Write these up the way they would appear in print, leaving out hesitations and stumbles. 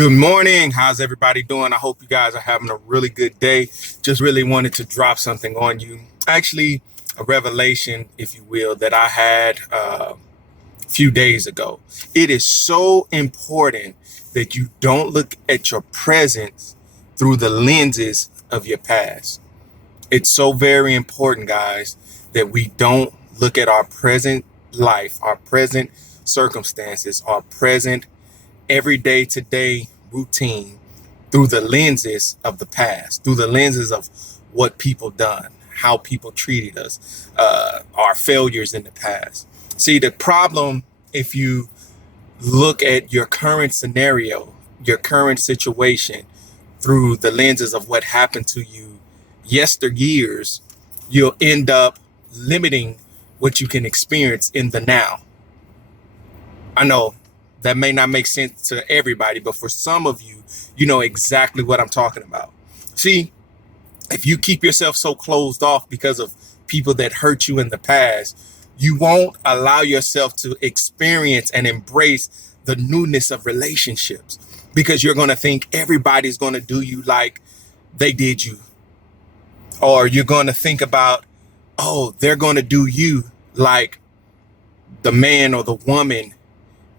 Good morning. How's everybody doing? I hope you guys are having a really good day. Just really wanted to drop something on you. Actually, a revelation, if you will, that I had a few days ago. It is so important that you don't look at your present through the lenses of your past. It's so very important, guys, that we don't look at our present life, our present circumstances, our present everyday today routine through the lenses of the past, through the lenses of what people done, how people treated us, our failures in the past. See, the problem, if you look at your current scenario, your current situation through the lenses of what happened to you yesteryears, you'll end up limiting what you can experience in the now. I know that may not make sense to everybody, but for some of you, you know exactly what I'm talking about. See, if you keep yourself so closed off because of people that hurt you in the past, you won't allow yourself to experience and embrace the newness of relationships because you're going to think everybody's going to do you like they did you. Or you're going to think about, oh, they're going to do you like the man or the woman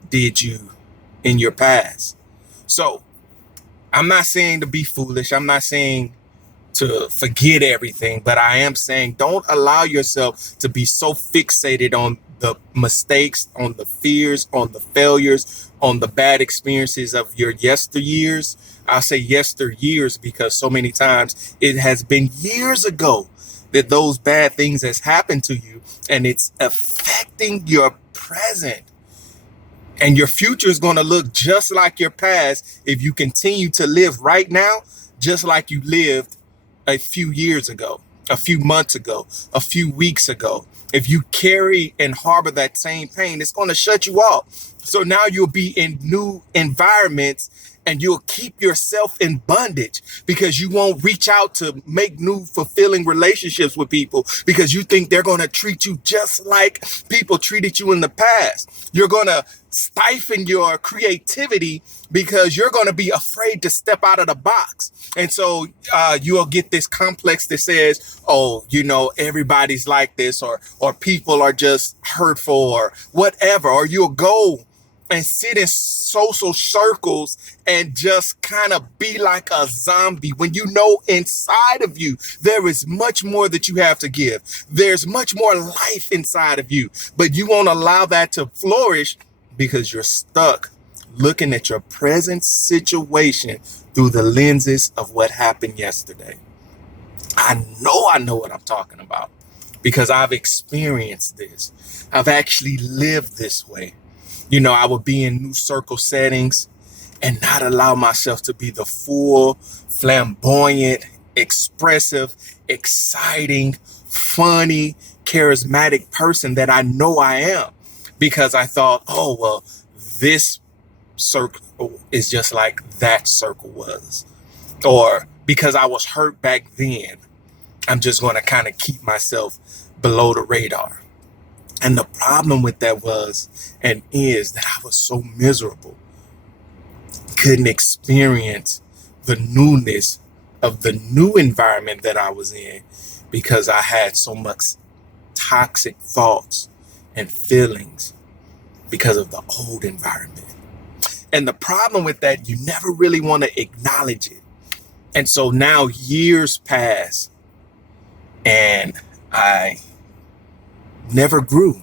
did you in your past. So I'm not saying to be foolish. I'm not saying to forget everything, but I am saying don't allow yourself to be so fixated on the mistakes, on the fears, on the failures, on the bad experiences of your yesteryears. I'll say yesteryears because so many times it has been years ago that those bad things has happened to you and it's affecting your present. And your future is going to look just like your past if you continue to live right now, just like you lived a few years ago, a few months ago, a few weeks ago. If you carry and harbor that same pain, it's going to shut you off. So now you'll be in new environments and you'll keep yourself in bondage because you won't reach out to make new fulfilling relationships with people because you think they're going to treat you just like people treated you in the past. You're going to stifle your creativity because you're going to be afraid to step out of the box. And so you'll get this complex that says, oh, you know, everybody's like this or people are just hurtful or whatever. Or you'll go and sit in social circles and just kind of be like a zombie when you know inside of you there is much more that you have to give. There's much more life inside of you, but you won't allow that to flourish because you're stuck looking at your present situation through the lenses of what happened yesterday. I know what I'm talking about because I've experienced this. I've actually lived this way. You know, I would be in new circle settings and not allow myself to be the full, flamboyant, expressive, exciting, funny, charismatic person that I know I am because I thought, oh, well, this circle is just like that circle was. Or because I was hurt back then, I'm just going to kind of keep myself below the radar. And the problem with that was and is that I was so miserable, couldn't experience the newness of the new environment that I was in because I had so much toxic thoughts and feelings because of the old environment. And the problem with that, you never really want to acknowledge it. And so now years pass and I never grew.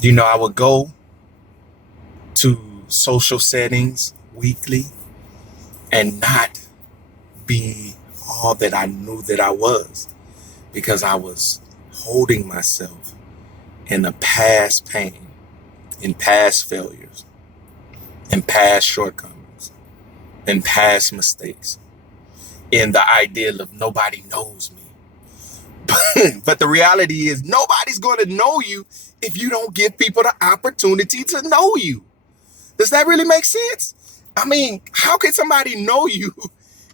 You know, I would go to social settings weekly and not be all that I knew that I was because I was holding myself in the past pain, in past failures, in past shortcomings, in past mistakes, in the ideal of nobody knows me. But the reality is nobody's going to know you if you don't give people the opportunity to know you. Does that really make sense? I mean, how can somebody know you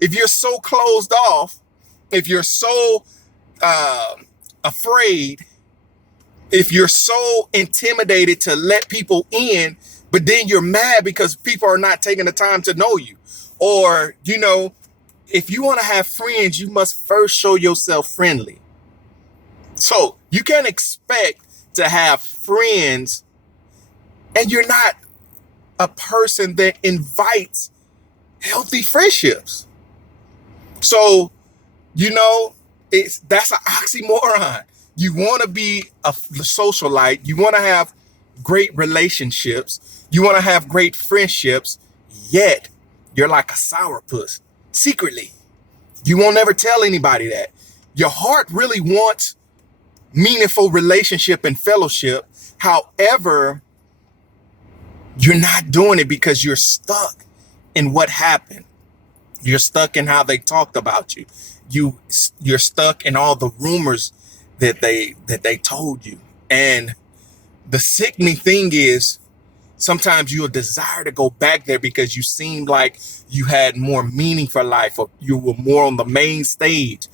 if you're so closed off, if you're so afraid, if you're so intimidated to let people in But then you're mad because people are not taking the time to know you. Or, if you want to have friends, you must first show yourself friendly. So you can't expect to have friends and you're not a person that invites healthy friendships. So, that's an oxymoron. You want to be a socialite. You want to have great relationships. You want to have great friendships, yet you're like a sourpuss secretly. You won't ever tell anybody that. Your heart really wants meaningful relationship and fellowship. However, you're not doing it because you're stuck in what happened. You're stuck in how they talked about you. You're stuck in all the rumors that they told you. And the sickening thing is, sometimes you'll desire to go back there because you seemed like you had more meaning for life, or you were more on the main stage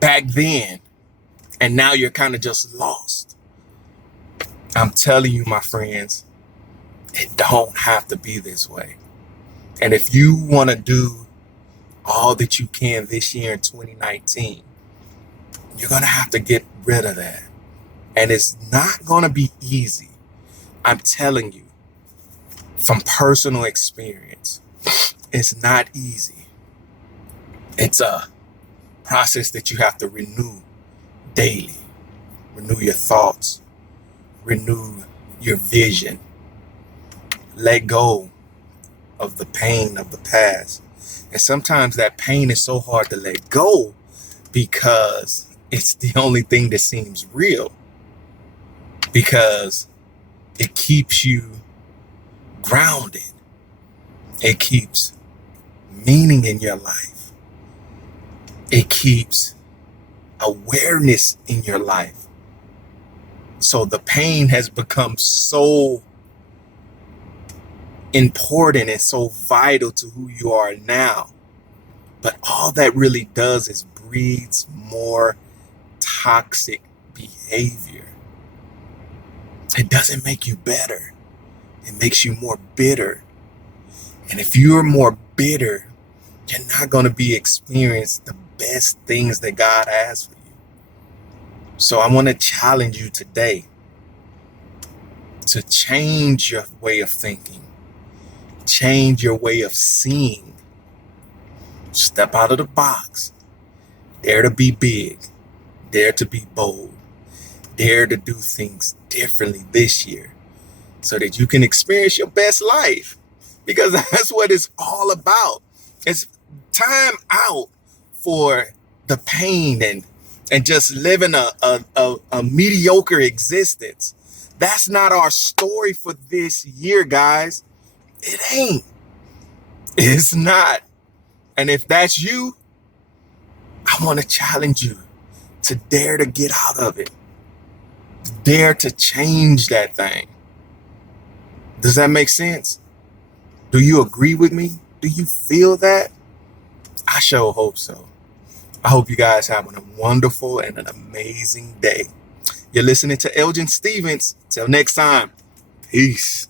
back then. And now you're kind of just lost. I'm telling you, my friends, it don't have to be this way. And if you want to do all that you can this year in 2019, you're going to have to get rid of that. And it's not going to be easy. I'm telling you from personal experience, it's not easy. It's a process that you have to renew daily. Renew your thoughts, renew your vision, let go of the pain of the past. And sometimes that pain is so hard to let go because it's the only thing that seems real, because it keeps you grounded. It keeps meaning in your life. It keeps awareness in your life. So the pain has become so important and so vital to who you are now. But all that really does is breeds more toxic behavior. It doesn't make you better. It makes you more bitter. And if you're more bitter, you're not going to be experiencing the best things that God has for you. So I want to challenge you today to change your way of thinking, change your way of seeing, step out of the box, dare to be big, dare to be bold, dare to do things differently this year so that you can experience your best life, because that's what it's all about. It's time out for the pain and just living a mediocre existence. That's not our story for this year, guys. It ain't. It's not. And if that's you, I want to challenge you to dare to get out of it. Dare to change that thing. Does that make sense? Do you agree with me? Do you feel that? I sure hope so. I hope you guys having a wonderful and an amazing day. You're listening to Elgin Stevens. Till next time. Peace.